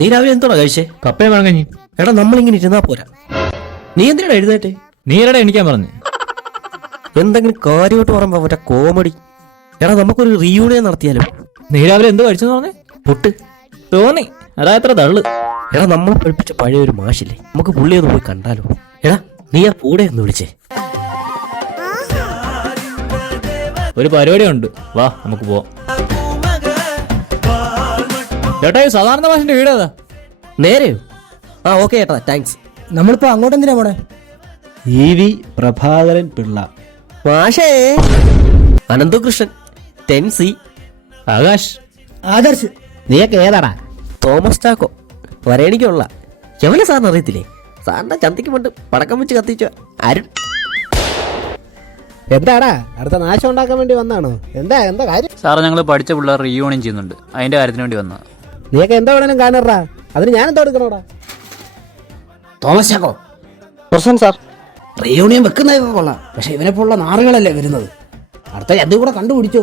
നീ രാവിലെ എന്തോടാ കഴിച്ചേ? കപ്പയും വഴങ്ങഞ്ഞി. എടാ നമ്മളിങ്ങനെ ഇരുന്നാ പോരാ. നീ എന്തിനാ എഴുന്നേറ്റേ? നീരടെ എണിക്കാൻ പറഞ്ഞു. എന്തെങ്കിലും കാര്യമായിട്ട് പറയുമ്പോ മറ്റേ കോമഡി. എടാ നമുക്കൊരു റീയൂണിയൻ നടത്തിയാലോ? നീ രാവിലെ എന്തോ കഴിച്ചെന്ന് പറഞ്ഞേ? പൊട്ട് തോന്നി, അതാ എത്ര തള്ളു. എടാ നമ്മളെ പഠിപ്പിച്ച പഴയ ഒരു മാഷില്ലേ, നമുക്ക് പുള്ളി ഒന്ന് പോയി കണ്ടാലോ? എടാ നീ ആ കൂടെ ഒന്ന് വിളിച്ചേ. ഒരു പരിപാടി ഉണ്ട്, വാ നമുക്ക് പോവാം. ചേട്ടാ ഈ സാധാരണ മാഷിന്റെ വീട് ഏതാ? നേരെയോ? ആ ഓക്കെ ചേട്ടാ, താങ്ക്സ്. നമ്മളിപ്പോ അങ്ങോട്ട് എന്തിനാ പോണേ? EV പ്രഭാകരൻ പിള്ള. മാഷേ അനന്തകൃഷ്ണൻ 10C. ആകാശ്. ആദർശ്. നീയൊക്കെ ഏതാടാ? തോമസ് ചാക്കോ വരേണിക്കുള്ള. എവനെ സാറിന് അറിയത്തില്ലേ? സാറിന്റെ ചന്തിക്ക് പണ്ട് പടക്കം വെച്ച് കത്തിച്ച അരുൺ. എന്താടാ അടുത്ത നാശം ഉണ്ടാക്കാൻ വേണ്ടി വന്നാണോ? എന്താ കാര്യം? സാറ് ഞങ്ങൾ പഠിച്ച പിള്ളേർ റീയൂണിയൻ ചെയ്യുന്നുണ്ട്, അതിന്റെ കാര്യത്തിന് വേണ്ടി വന്നതാണ്. നീയൊക്കെ എന്താ വേണേലും കാണറാ, അതിന് ഞാൻ എന്താ എടുക്കണോടാ? Thomas Chacko present sir. Reunion വെക്കുന്നതൊക്കെ കൊള്ളാം, പക്ഷെ ഇവനെ പോലുള്ള നാറുകളല്ലേ വരുന്നത്. അടുത്ത എന്തും കൂടെ കണ്ടുപിടിച്ചോ.